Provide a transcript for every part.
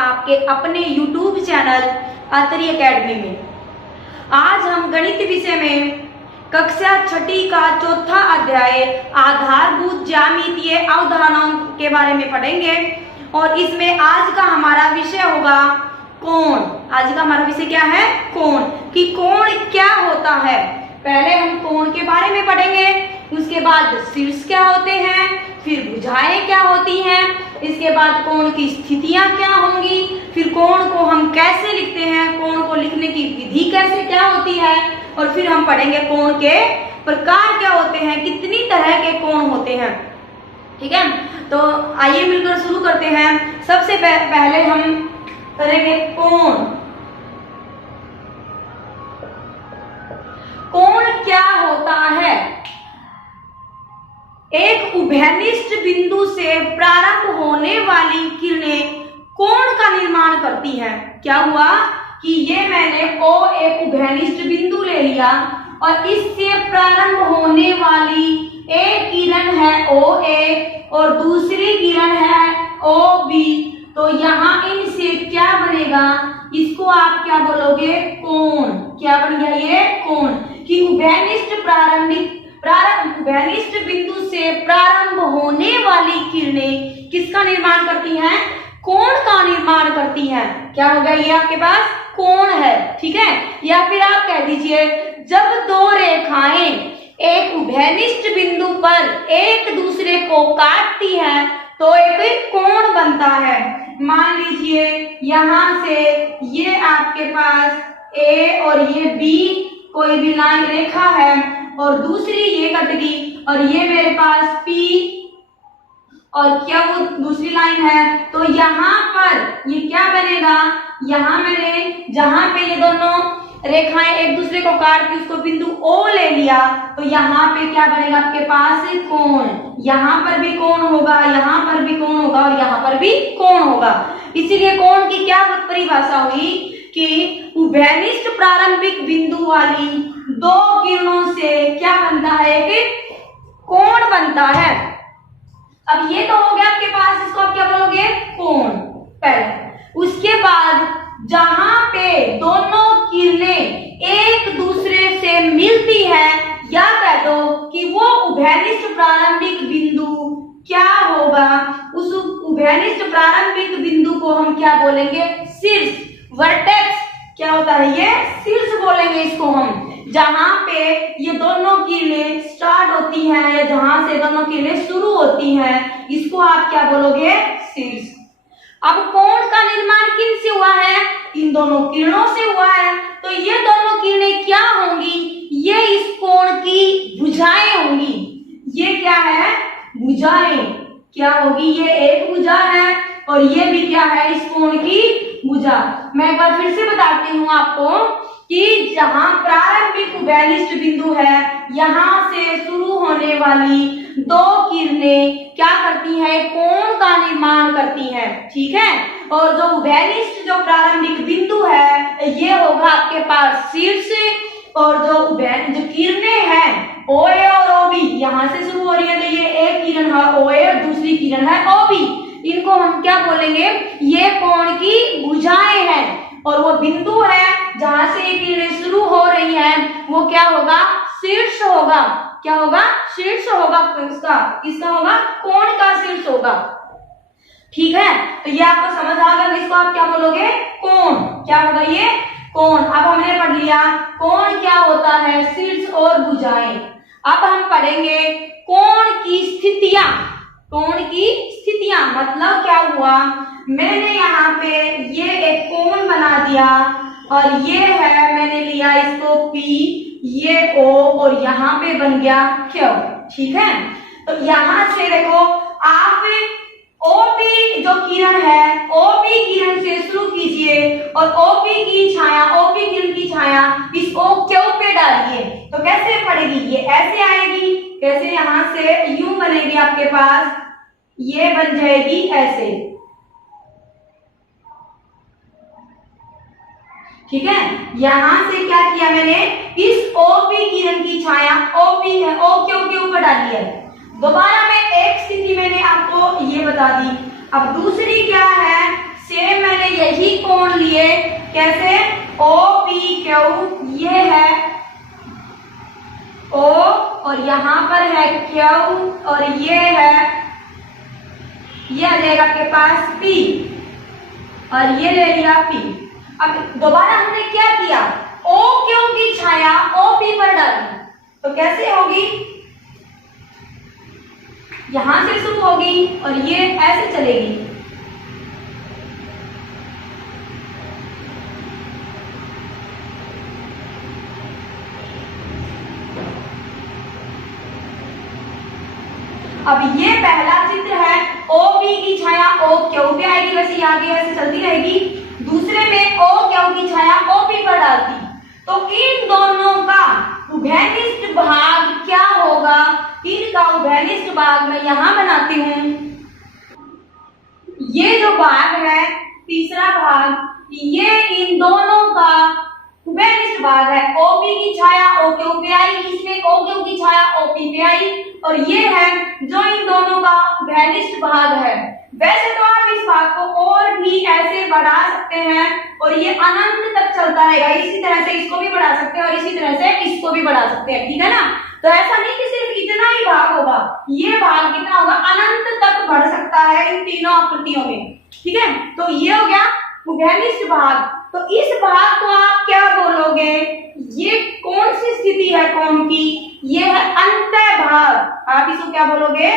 आपके अपने YouTube channel Atri academy में। आज हम गणित विषय में कक्षा छठी का चौथा अध्याय आधारभूत ज्यामितीय अवधारणाओं के बारे में पढ़ेंगे और इसमें आज का हमारा विषय होगा कोण। आज का हमारा विषय क्या है? कोण। कि कोण क्या होता है। पहले हम कोण के बारे में पढ़ेंगे, उसके बाद शीर्ष क्या होते हैं, फिर भुजाएं क्या होती हैं, इसके बाद कोण की स्थितियां क्या होंगी, फिर कोण को हम कैसे लिखते हैं, कोण को लिखने की विधि कैसे क्या होती है, और फिर हम पढ़ेंगे कोण के प्रकार क्या होते हैं, कितनी तरह के कोण होते हैं। ठीक है, तो आइए मिलकर शुरू करते हैं। सबसे पहले हम करेंगे कोण। कोण क्या होता है? एक उभयनिष्ठ बिंदु से प्रारंभ होने वाली किरणें कोण का निर्माण करती हैं। क्या हुआ कि ये मैंने O एक उभयनिष्ठ बिंदु ले लिया और इससे प्रारंभ होने वाली एक किरण है OA और दूसरी किरण है OB। तो यहाँ इनसे क्या बनेगा? इसको आप क्या बोलोगे? कोण। क्या बन गया ये? कोण। कि उभयनिष्ठ बिंदु से प्रारंभ होने वाली किरणें किसका निर्माण करती हैं? कोण का निर्माण करती हैं। क्या हो गया? ये आपके पास कोण है। ठीक है, या फिर आप कह दीजिए जब दो रेखाएं एक उभयनिष्ठ बिंदु पर एक दूसरे को काटती हैं तो एक कोण बनता है। मान लीजिए यहाँ से ये आपके पास A और ये B कोई भी लाइन रेखा है और दूसरी ये कट गई और ये मेरे पास P और क्या वो दूसरी लाइन है। तो यहाँ पर ये क्या बनेगा? यहाँ मैंने जहां पे ये दोनों रेखाएं एक दूसरे को काट के उसको बिंदु O ले लिया तो यहाँ पे क्या बनेगा आपके पास? कोण। यहाँ पर भी कोण होगा, यहाँ पर भी कोण होगा और यहाँ पर भी कोण होगा। इसीलिए कोण की क्या परिभाषा हुई कि उभयनिष्ठ प्रारंभिक बिंदु वाली दो किरणों से क्या बनता है? एक कोण बनता है। अब ये तो हो गया आपके पास, इसको आप क्या बोलोगे? कोण पहले। उसके बाद जहां पे दोनों किरणें एक दूसरे से मिलती है या कह दो कि वो उभयनिष्ठ प्रारंभिक बिंदु क्या होगा? उस उभयनिष्ठ प्रारंभिक बिंदु को हम क्या बोलेंगे? शीर्ष, वर्टेक्स। क्या होता है ये? शीर्ष बोलेंगे इसको हम। जहां पे ये दोनों किरणें स्टार्ट होती हैं या जहां से दोनों किरणें शुरू होती हैं, इसको आप क्या बोलोगे? शीर्ष। अब कोण का निर्माण किन से हुआ है? इन दोनों किरणों से हुआ है। तो ये दोनों किरणें क्या होंगी? ये इस कोण की भुजाएं होंगी। ये क्या है? भुजाएं। क्या होगी? ये एक भुजा है और ये भी क्या है? इस कोण की भुजा। मैं एक बार फिर से बताती हूँ आपको कि जहां प्रारंभिक उभयनिष्ठ बिंदु है, यहां से शुरू होने वाली दो किरणें क्या करती हैं? कोण का निर्माण करती हैं। ठीक है, और जो उभयनिष्ठ जो प्रारंभिक बिंदु है ये होगा आपके पास शीर्ष, और जो किरणें हैं OA और OB यहाँ से शुरू हो रही है तो ये एक किरण है OA और दूसरी किरण है OB। इनको हम क्या बोलेंगे? ये कोण की भुजाएं हैं और वो बिंदु है जहां से ये किरणें शुरू हो रही हैं वो क्या होगा? शीर्ष होगा। क्या होगा? शीर्ष होगा। किसका होगा? कोण का शीर्ष होगा। ठीक है, तो ये आपको समझ आ गया। इसको आप क्या बोलोगे? कोण। क्या होगा ये? कोण। अब हमने पढ़ लिया कोण क्या होता है, शीर्ष और भुजाएं। अब हम पढ़ेंगे कोण की स्थितियां। कोण की स्थितियां मतलब क्या हुआ? मैंने यहाँ पे ये एक कोण बना दिया और ये है, मैंने लिया इसको P, ये O और यहाँ पे बन गया Q। ठीक है, तो यहाँ से देखो आप OP जो किरण है OP किरण से शुरू कीजिए और OP किरण की छाया इस OQ पे डालिए तो कैसे पड़ेगी? ये ऐसे आएगी। कैसे? यहाँ से यूं बनेगी आपके पास, ये बन जाएगी ऐसे। ठीक है, यहां से क्या किया मैंने? इस OP किरण की छाया OP है OQ के ऊपर डाली है। दोबारा मैं एक स्थिति मैंने आपको ये बता दी। अब दूसरी क्या है? सेम मैंने कैसे, ओ पी क्यू, ये है ओ और यहाँ पर है क्यू और ये है, ये आ जाएगा आपके पास पी और ये ले लिया पी। अब दोबारा हमने क्या किया, ओ क्यू की छाया ओ पी पर डाली, तो कैसे होगी, यहां से शुरू होगी और ये ऐसे चलेगी। अब ये पहला चित्र है, ओ पी की छाया ओ क्यू पे आएगी, वैसे ये आगे ऐसे चलती रहेगी। दूसरे में ओ क्यू की छाया ओ पी पर डालती, तो इन दोनों का उभयनिष्ठ भाग क्या होगा, इनका उभयनिष्ठ भाग मैं यहां बनाती हूं। ये जो भाग है तीसरा भाग, ये इन दोनों का उभयनिष्ठ भाग है। ओपी की छाया ओ क्यू पे आई, इसमें ओ क्यू की छाया ओपी पे आई, और ये है जो इन दोनों का उभयनिष्ठ भाग है। वैसे तो आप इस भाग को और भी ऐसे बढ़ा सकते हैं और ये अनंत तक चलता रहेगा, इसी तरह से इसको भी बढ़ा सकते हैं और इसी तरह से इसको भी बढ़ा सकते हैं, ठीक है ना। तो ऐसा नहीं कि सिर्फ इतना ही भाग होगा, ये भाग कितना होगा, अनंत तक बढ़ सकता है इन तीनों आकृतियों में, ठीक है। तो ये हो गया उभयनिष्ठ भाग। तो इस भाग को आप क्या बोलोगे, ये कौन सी स्थिति है कोण की, ये है अंतः भाग। आप इसको क्या बोलोगे,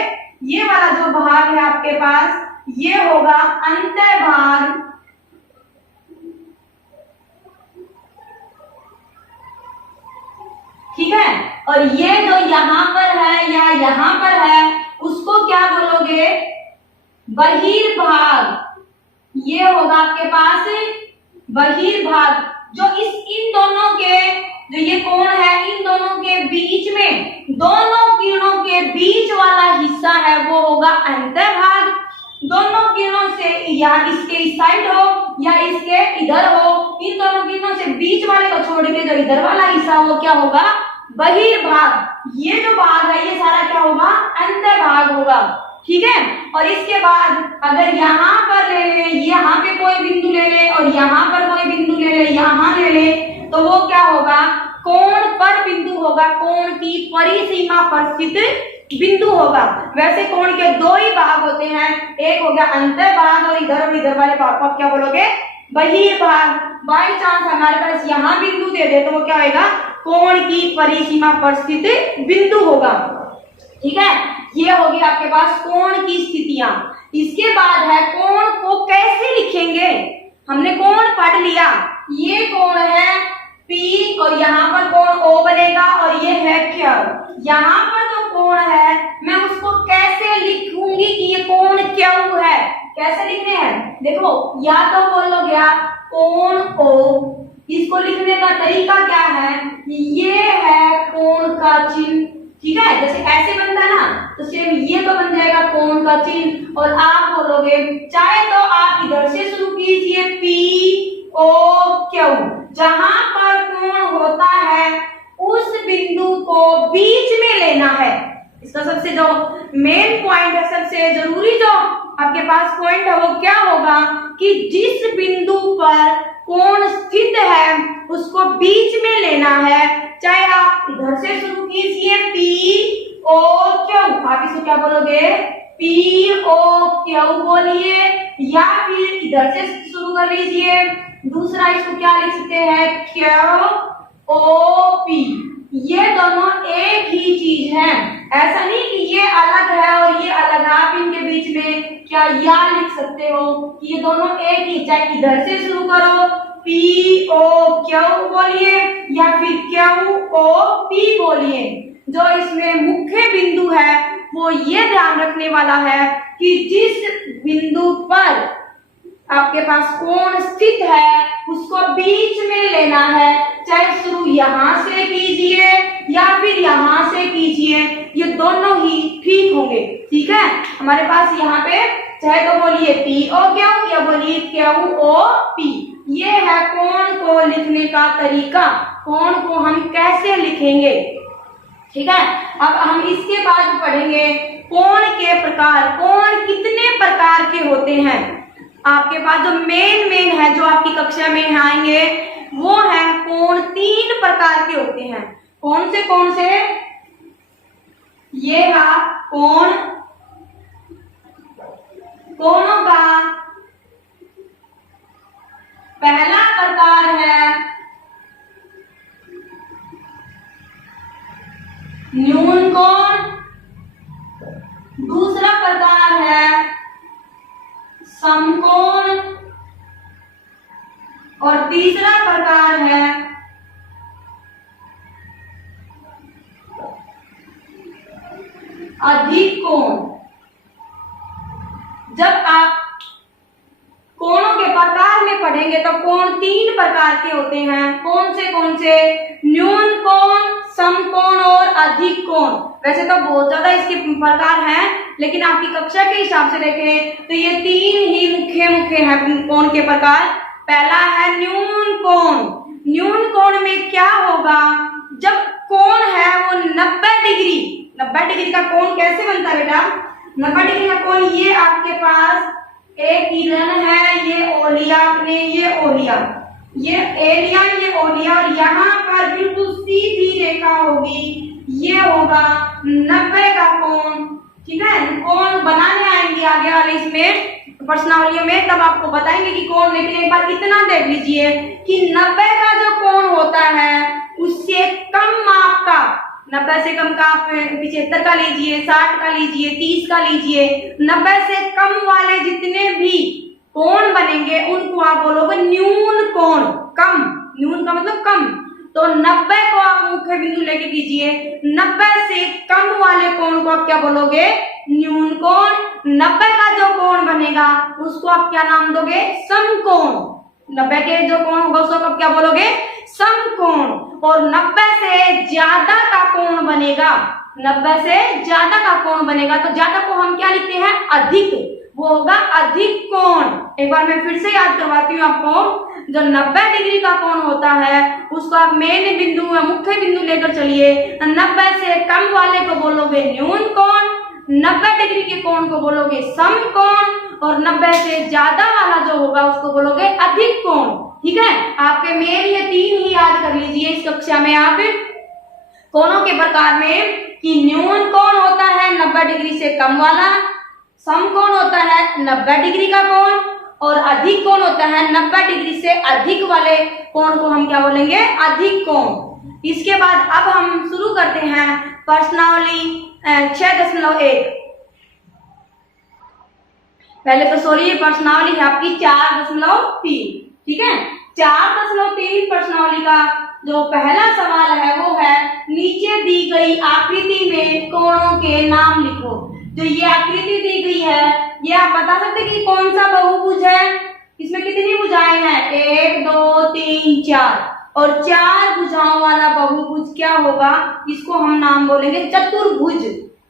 ये वाला जो भाग है आपके पास ये होगा अंतः भाग, ठीक है। और ये जो यहाँ पर है या यहाँ पर है उसको क्या बोलोगे, बहिर्भाग। ये होगा आपके पास बहिर्भाग, जो इन दोनों के जो ये कोण है इन दोनों के बीच में, दोनों किरणों के बीच वाला हिस्सा है वो होगा अंतर्भाग। दोनों किरणों से या इसके इस साइड हो या इसके इधर हो, इन दोनों किरणों से बीच वाले को छोड़ के जो इधर वाला हिस्सा वो क्या होगा, बहिर्भाग। ये जो भाग है ये सारा क्या होगा, अंतर्भाग होगा, ठीक है। और इसके बाद अगर यहाँ पर ले ले, यहाँ पे कोई बिंदु ले ले और यहाँ पर कोई बिंदु ले ले, यहाँ ले ले, तो वो क्या होगा, कोण पर बिंदु होगा, कोण की परिसीमा पर स्थित बिंदु होगा। वैसे कोण के दो ही भाग होते हैं, एक हो गया अंतर्भाग और इधर वाले भाग को आप क्या बोलोगे, बहिर्भाग। बाई चांस हमारे पास यहाँ बिंदु दे दे तो वो क्या होगा, कोण की परिसीमा पर स्थित बिंदु होगा, ठीक है। ये होगी आपके पास कोण की स्थितियां। इसके बाद है कोण को कैसे लिखेंगे, हमने कोण पढ़ लिया, ये कोण है P और यहाँ पर कोण O बनेगा और ये है Q। यहाँ पर जो कोण है मैं उसको कैसे लिखूंगी कि ये कोण Q है, कैसे लिखने हैं, देखो या तो बोलोगे आप कोण O, इसको लिखने का तरीका क्या है, ये है कोण का चिन्ह, ठीक है। जैसे ऐसे बनता है ना, तो सेम ये तो बन जाएगा कोण का चिन्ह। और आप बोलोगे चाहे तो आप इधर से शुरू कीजिए P O Q, जहां पर कोण होता है उस बिंदु को बीच में लेना है। इसका सबसे जो मेन पॉइंट है, सबसे जरूरी जो आपके पास पॉइंट है वो क्या होगा कि जिस बिंदु पर कोण स्थित है उसको बीच में लेना है। चाहे आप इधर से शुरू कीजिए P O Q, आप इसको क्या बोलोगे, P O Q बोलिए, या फिर इधर से शुरू कर लीजिए, दूसरा इसको क्या लिख सकते हैं, Q O P। ये दोनों एक ही चीज है, ऐसा नहीं कि ये अलग है और ये अलग है। आप इनके बीच में क्या या लिख सकते हो कि ये दोनों एक ही, चाहे इधर से शुरू करो P O Q बोलिए या फिर Q O P बोलिए। जो इसमें मुख्य बिंदु है वो ये ध्यान रखने वाला है कि जिस बिंदु पर आपके पास कोण स्थित है उसको बीच में लेना है, चाहे शुरू यहाँ से कीजिए या फिर यहाँ से कीजिए, ये दोनों ही ठीक होंगे, ठीक है। हमारे पास यहाँ पे चाहे तो बोलिए P O Q या बोलिए Q O P। ये है कोण को लिखने का तरीका, कोण को हम कैसे लिखेंगे, ठीक है। अब हम इसके बाद पढ़ेंगे कोण के प्रकार। कोण कितने प्रकार के होते हैं, आपके पास जो मेन हैं जो आपकी कक्षा में आएंगे वो है कोण 3 प्रकार के होते हैं। कौन से? ये कोणों का पहला प्रकार है न्यून कोण, दूसरा प्रकार है समकोण और तीसरा प्रकार है अधिक कोण। जब आप कोणों के प्रकार में पढ़ेंगे तो कोण 3 प्रकार के होते हैं। कौन से? न्यून कोण, समकोण और अधिक कोण। वैसे तो बहुत ज्यादा इसके प्रकार हैं, लेकिन आपकी कक्षा के हिसाब से देखें तो ये 3 ही मुख्य हैं कोण के प्रकार। पहला है न्यून कोण। न्यून कोण में क्या होगा, जब कोण है वो 90 डिग्री का कोण कैसे बनता है बेटा? 90 डिग्री का कोण, ये आपके पास एक किरण है, ये ओलिया, अपने ये ओलिया, ये एलिया, ये ओलिया, और यहाँ पर बिल्कुल सीधी रेखा होगी, ये होगा 90 का कोण। ठीक है, कोण बनाने आएंगे आगे वाले इसमें प्रश्नावलियों में, तब आपको बताएंगे कि कोण। लेकिन एक बार इतना देख लीजिए कि 90 का जो कोण होता है उससे कम माप का, 90 से कम का आप 75 का लीजिए, 60 का लीजिए, 30 का लीजिए, 90 से कम वाले जितने भी कोण बनेंगे उनको आप बोलोगे न्यून कोण। कम, न्यून का मतलब कम, तो 90 को आप मुख्य बिंदु लेके कीजिए, 90 से कम वाले कोण को आप क्या बोलोगे? न्यून कोण। 90 का जो कोण बनेगा उसको आप क्या नाम दोगे? समकोण। 90 के जो कोण होगा उसको आप क्या बोलोगे? समकोण। और 90 से ज्यादा का कोण बनेगा, 90 से ज्यादा का कोण बनेगा तो ज्यादा को हम क्या लिखते हैं? अधिक, वो होगा अधिक कोण। एक बार मैं फिर से याद करवाती हूँ आपको, जो 90 डिग्री का कोण होता है उसको आप मेन बिंदु या मुख्य बिंदु लेकर चलिए। 90 से कम वाले को बोलोगे न्यून कोण, 90 डिग्री के कोण को बोलोगे समकोण, और 90 से ज्यादा वाला जो होगा उसको बोलोगे अधिक कोण। ठीक है, आपके मेन ये 3 ही याद कर लीजिए इस कक्षा में आप कोणों के प्रकार में, कि न्यून कोण होता है 90 डिग्री से कम वाला, समकोण होता है 90 डिग्री का कोण, और अधिक कोण होता है 90 डिग्री से अधिक वाले कोण को हम क्या बोलेंगे? अधिक कोण। इसके बाद अब हम शुरू करते हैं प्रश्नावली 6.1। पहले तो सॉरी, ये प्रश्नावली है आपकी 4.3। ठीक है, 4.3 प्रश्नावली का जो पहला सवाल है वो है नीचे दी गई आकृति में कोणों के नाम लिखो। जो ये आकृति दी गई है ये आप बता सकते हैं कि कौन सा बहुभुज है? इसमें कितनी भुजाएं हैं? 1 2 3 4, और 4 भुजाओं वाला बहुभुज क्या होगा? इसको हम नाम बोलेंगे चतुर्भुज।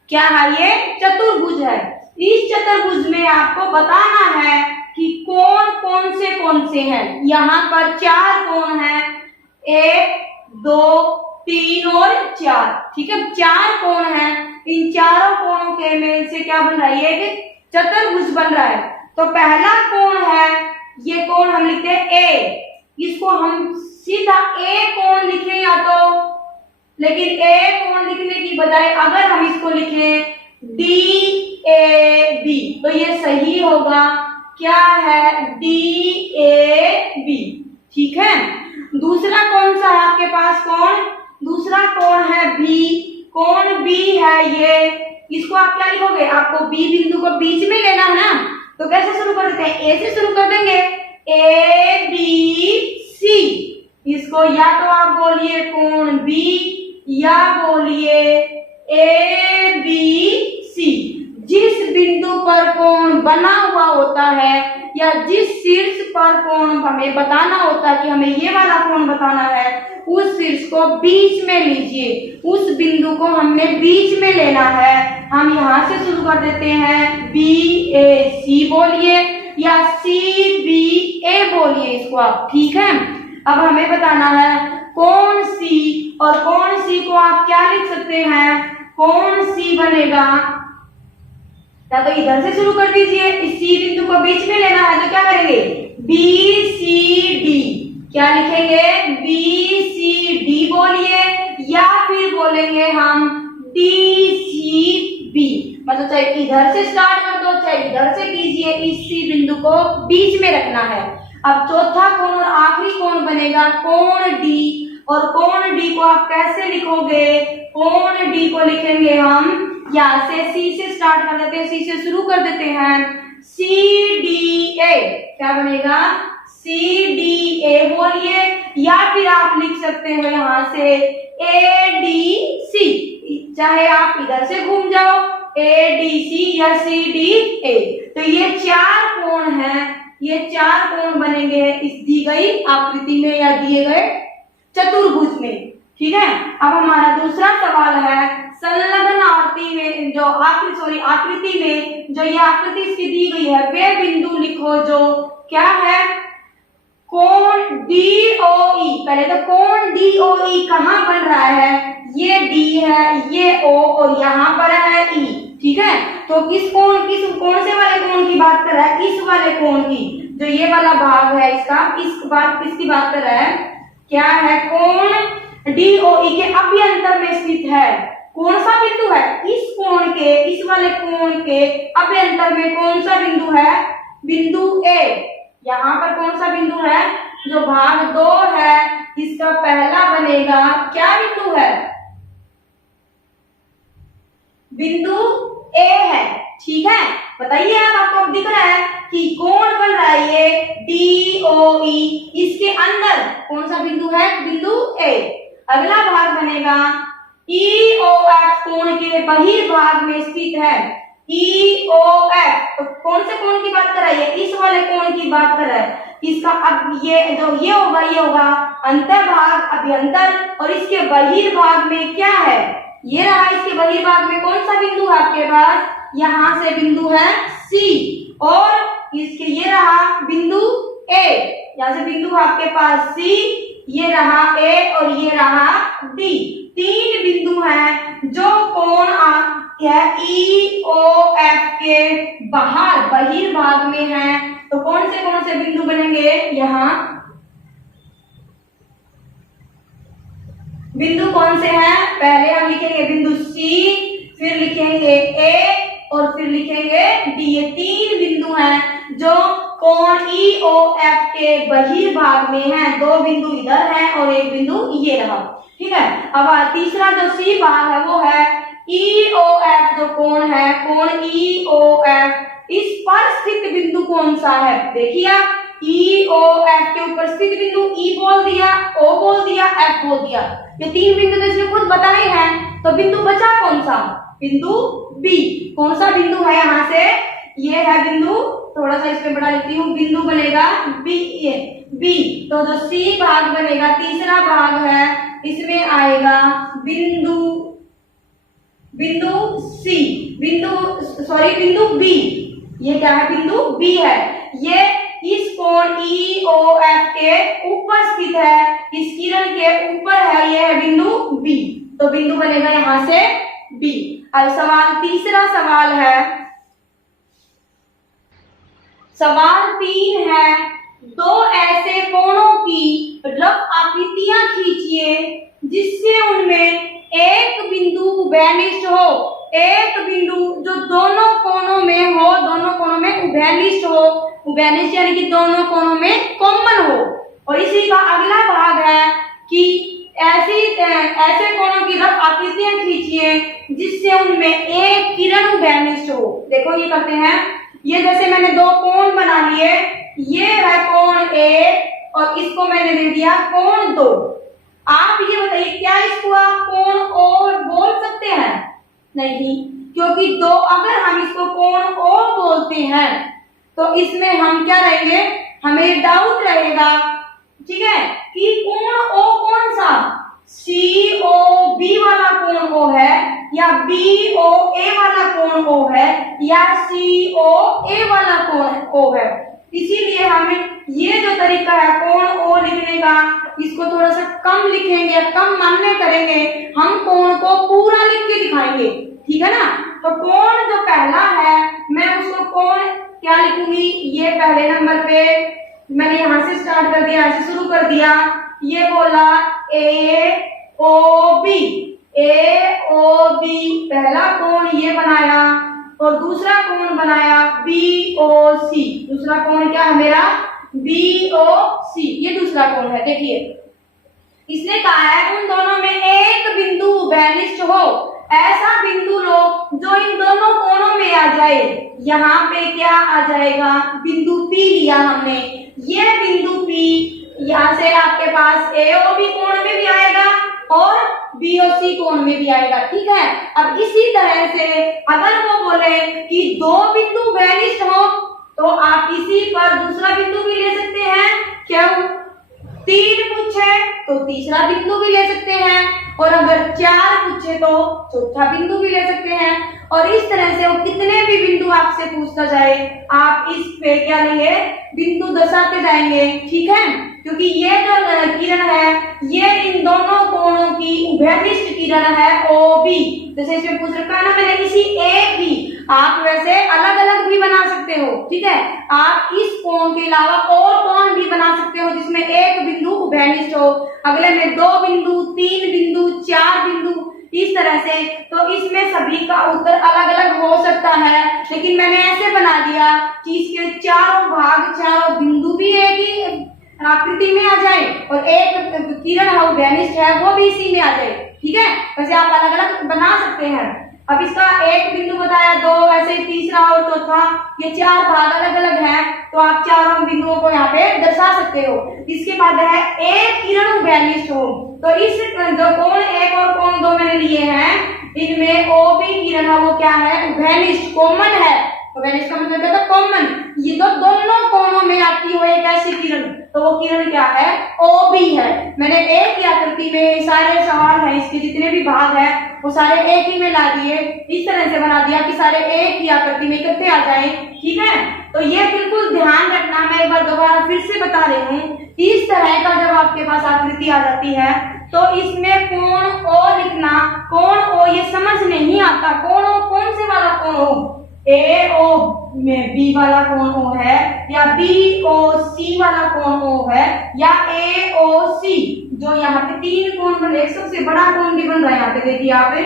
क्या है ये? चतुर्भुज है। इस चतुर्भुज में आपको बताना है कि कौन से हैं। यहाँ पर 4 कोण हैं, 1 2 3 और 4। ठीक है, 4 कोण हैं। इन चारों कोणों के मेल से क्या बन रहा है? ये चतुर्भुज बन रहा है। तो पहला कोण है, ये कोण हम लिखते हैं ए, इसको हम सीधा ए कोण लिखें या तो, लेकिन ए कोण लिखने की बजाय अगर हम इसको लिखें DAB तो ये सही होगा। क्या है? DAB। ठीक है, दूसरा कौन सा है आपके पास कोण? दूसरा कोण है बी। कोण बी है ये, इसको आप क्या लिखोगे? आपको बी बिंदु को बीच में लेना है ना, तो कैसे शुरू कर देते हैं? ए से शुरू कर देंगे, ABC। इसको या तो आप बोलिए कोण बी या बोलिए ABC। जिस बिंदु पर कोण बना हुआ होता है या जिस शीर्ष पर कोण हमें बताना होता है कि हमें ये वाला कोण बताना है, उस शीर्ष को बीच में लीजिए, उस बिंदु को हमने बीच में लेना है। हम यहाँ से शुरू कर देते हैं, BAC बोलिए या CBA बोलिए इसको आप। ठीक है, अब हमें बताना है कोण C, और कोण C को आप क्या लिख सकते हैं? कोण C बनेगा, या तो इधर से शुरू कर दीजिए, इस C बिंदु को बीच में लेना है तो क्या करेंगे? BC क्या लिखेंगे, बी सी डी बोलिए, या फिर बोलेंगे हम डी सी बी। मतलब चाहे इधर से स्टार्ट कर दो चाहे इधर से कीजिए, इस सी बिंदु को बीच में रखना है। अब चौथा कोण और आखिरी कोण बनेगा कोण डी, और कोण डी को आप कैसे लिखोगे, कोण डी को लिखेंगे हम यहाँ से, सी से स्टार्ट कर देते हैं, सी से शुरू कर देते हैं, सी डी ए। क्या बनेगा, सी डी ए बोलिए, या फिर आप लिख सकते हो यहाँ से ए डी सी, चाहे आप इधर से घूम जाओ, ए डी सी या सी डी ए। तो ये चार कोण हैं, ये चार कोण बनेंगे इस दी गई आकृति में या दिए गए चतुर्भुज में। ठीक है, अब हमारा दूसरा सवाल है, संलग्न आकृति में जो आकृति में जो ये आकृति इसकी दी गई है, वे बिंदु लिखो जो क्या है, कोण DOE। पहले तो कोण DOE कहाँ बन रहा है, ये D है, ये O और यहाँ पर है E। ठीक है, तो किस कौन से वाले कोण की बात कर रहा है, इस वाले कोण की, जो ये वाला भाग है इसका, किसकी बात कर रहा है, क्या है, कोण DOE के अभ्यंतर में स्थित है। कौन सा बिंदु है, इस कोण के, इस वाले कोण के अभ्यंतर में कौन सा बिंदु है, बिंदु A। यहाँ पर कौन सा बिंदु है, जो भाग 2 है इसका पहला बनेगा, क्या बिंदु है, बिंदु A है। ठीक है, बताइए आप, आपको दिख रहा है कि कोण बन रहा है ये DOE, इसके अंदर कौन सा बिंदु है, बिंदु A। अगला भाग बनेगा EOF, कोण के बहिर्भाग में स्थित है, EOF। तो कौन से कोण की बात कर रहा है, इस वाले कोण की बात कर रहा है। इसका अब ये जो ये होगा अंतर्भाग, अभ्यंतर, और इसके बहिर्भाग में क्या है, ये रहा, इसके बहिर्भाग में कौन सा बिंदु है आपके पास, यहाँ से बिंदु है C, और इसके ये रहा बिंदु A, यहाँ से बिंदु आपके पास C, ये रहा A और ये रहा D। 3 बिंदु हैं जो कोण EOF के बहिर्भाग में है। तो कौन से बिंदु बनेंगे, यहाँ बिंदु कौन से हैं, पहले हम लिखेंगे बिंदु C, फिर लिखेंगे A और फिर लिखेंगे D। ये 3 बिंदु हैं जो कोण EOF के बहिर्भाग में हैं। 2 बिंदु इधर हैं और 1 बिंदु ये रहा। ठीक है, अब तीसरा जो C भाग है वो है EOF, जो कोण है, कोण EOF, इस पर स्थित बिंदु कौन सा है, देखिए आप, EOF के ऊपर स्थित बिंदु E बोल दिया, O बोल दिया, F बोल दिया। ये 3 बिंदु तो इसने खुद बताए हैं, तो बिंदु बचा कौन सा, बिंदु B। कौन सा बिंदु है, यहाँ से ये है बिंदु, थोड़ा सा इसमें बड़ा लिखती हूँ, बिंदु बनेगा B। तो जो C भाग बनेगा, तीसरा भाग है, इसमें आएगा बिंदु C, बिंदु B। ये क्या है, बिंदु B है। ये इस कोण EOF के ऊपर स्थित है, इस किरण के ऊपर है, ये है बिंदु B। तो बिंदु बनेगा यहाँ से B। अब तीसरा सवाल है, सवाल 3 है, 2 ऐसे कोणों की रफ आकृतियां खींचिए जिससे उनमें एक बिंदु उभयनिष्ठ हो, एक बिंदु जो दोनों कोणों में हो, दोनों कोणों में उभयनिष्ठ हो, उभयनिष्ठ यानी कि दोनों कोणों में कॉमन हो। और इसी का अगला भाग है कि ऐसे कोणों की रफ आकृतियां खींचिए जिससे उनमें एक किरण उभयनिष्ठ हो। देखो ये करते हैं, ये जैसे मैंने 2 कोण बना लिए, ये है कोण A और इसको मैंने दे दिया कोण 2। आप ये बताइए, क्या इसको आप कोण O बोल सकते हैं, नहीं, क्योंकि अगर हम इसको कोण O बोलते हैं तो इसमें हम क्या रहेंगे, हमें डाउट रहेगा, ठीक है, कि कोण O कौन सा, COB वाला कोण O है या BOA वाला कोण O है या COA वाला कोण O है। इसीलिए हमें ये जो तरीका है कोण O लिखने का, इसको थोड़ा सा कम लिखेंगे, कम मान्य करेंगे, हम कोण को पूरा लिख के दिखाएंगे। ठीक है ना, तो कोण जो पहला है मैं उसको कोण क्या लिखूंगी, ये पहले नंबर पे मैंने यहाँ से स्टार्ट कर दिया, ऐसे शुरू कर दिया, ये बोला ए ओ बी, ए ओ बी पहला कोण ये बनाया और दूसरा कोण बनाया बी ओ सी। दूसरा कोण क्या है मेरा? बी ओ सी, ये दूसरा कोण है। देखिए इसने कहा है उन दोनों में एक बिंदु उभयनिष्ठ हो, ऐसा बिंदु लो जो इन दोनों कोणों में आ जाए। यहाँ पे क्या आ जाएगा? बिंदु P लिया हमने, ये बिंदु P यहाँ से आपके पास AOB कोण में भी आएगा और BOC कोण में भी आएगा, ठीक है। अब इसी तरह से अगर वो बोले कि दो बिंदु उभयनिष्ठ हो तो आप इसी पर दूसरा बिंदु भी ले सकते हैं, क्यों? तीन पूछे तो तीसरा बिंदु भी ले सकते हैं, और अगर चार पूछे तो चौथा बिंदु भी ले सकते हैं। और इस तरह से वो कितने भी बिंदु आपसे पूछता जाए आप इस पे क्या लेंगे? बिंदु दर्शाते जाएंगे, ठीक है। क्योंकि ये जो किरण है ये इन दोनों कोणों की उभयनिष्ठ किरण है OB। जैसे इसमें पूछ रखा है ना मैंने, इसी एक ही आप वैसे अलग अलग भी बना सकते हो, ठीक है। आप इस कोण के अलावा और कोण भी बना सकते हो जिसमें एक बिंदु उभयनिष्ठ हो, अगले में दो बिंदु, तीन बिंदु, चार बिंदु, इस तरह से। तो इसमें सभी का उत्तर अलग अलग हो सकता है, लेकिन मैंने ऐसे बना दिया कि इसके चारों भाग, चारों बिंदु भी एक ही आकृति में आ जाए और एक किरण है उभयनिष्ठ है वो भी इसी में आ जाए, ठीक है। वैसे आप अलग अलग बना सकते हैं। अब इसका एक बिंदु बताया, दो, ऐसे तीसरा और चौथा, ये चार भाग अलग अलग हैं, तो आप चारों बिंदुओं को यहाँ पे दर्शा सकते हो। इसके बाद है एक किरण उभयनिष्ठ हो, तो इस जो कोण एक और कोण दो मैंने लिए हैं इनमें OB किरण है वो क्या है? उभयनिष्ठ, कॉमन है। उभयनिष्ठ का मतलब क्या? कॉमन। ये तो दोनों कोणों में आती हो एक ऐसी किरण, तो वो किरण क्या है? OB है। मैंने एक ही आकृति में सारे सवाल हैं, इसके जितने भी भाग हैं वो सारे एक ही में ला दिए, इस तरह से बना दिया कि सारे एक ही आकृति में इकट्ठे आ जाए, ठीक है। तो ये बिल्कुल ध्यान रखना, मैं एक बार दोबारा फिर से बता रही हूँ। इस तरह का जब आपके पास आकृति आ जाती है तो इसमें कोण O लिखना, कोण O ये समझ नहीं आता, कोण O कौन से वाला कोण O? AO में B वाला कोण O है, या BOC वाला कोण O है, या AOC जो यहाँ पे तीन कोण बने, सबसे बड़ा कोण भी बन रहा है यहाँ पे, देखिए यहाँ पे।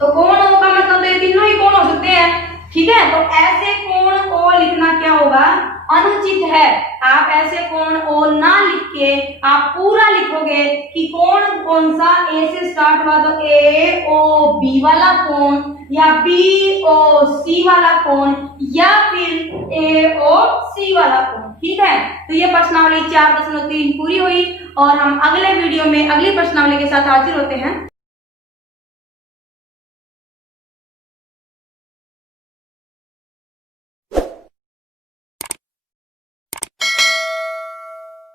तो कोण O का मतलब ये तीनों ही कोण हो सकते हैं, ठीक है। तो ऐसे कोण O लिखना क्या होगा? अनुचित है। आप ऐसे कोण O ना लिख के आप पूरा लिखोगे कि कोण कौन सा? A से स्टार्ट हुआ तो AOB वाला कोण, या BOC वाला कोण, या फिर AOC वाला कोण, ठीक है। तो ये प्रश्नावली 4.3 पूरी हुई और हम अगले वीडियो में अगली प्रश्नावली के साथ हाजिर होते हैं।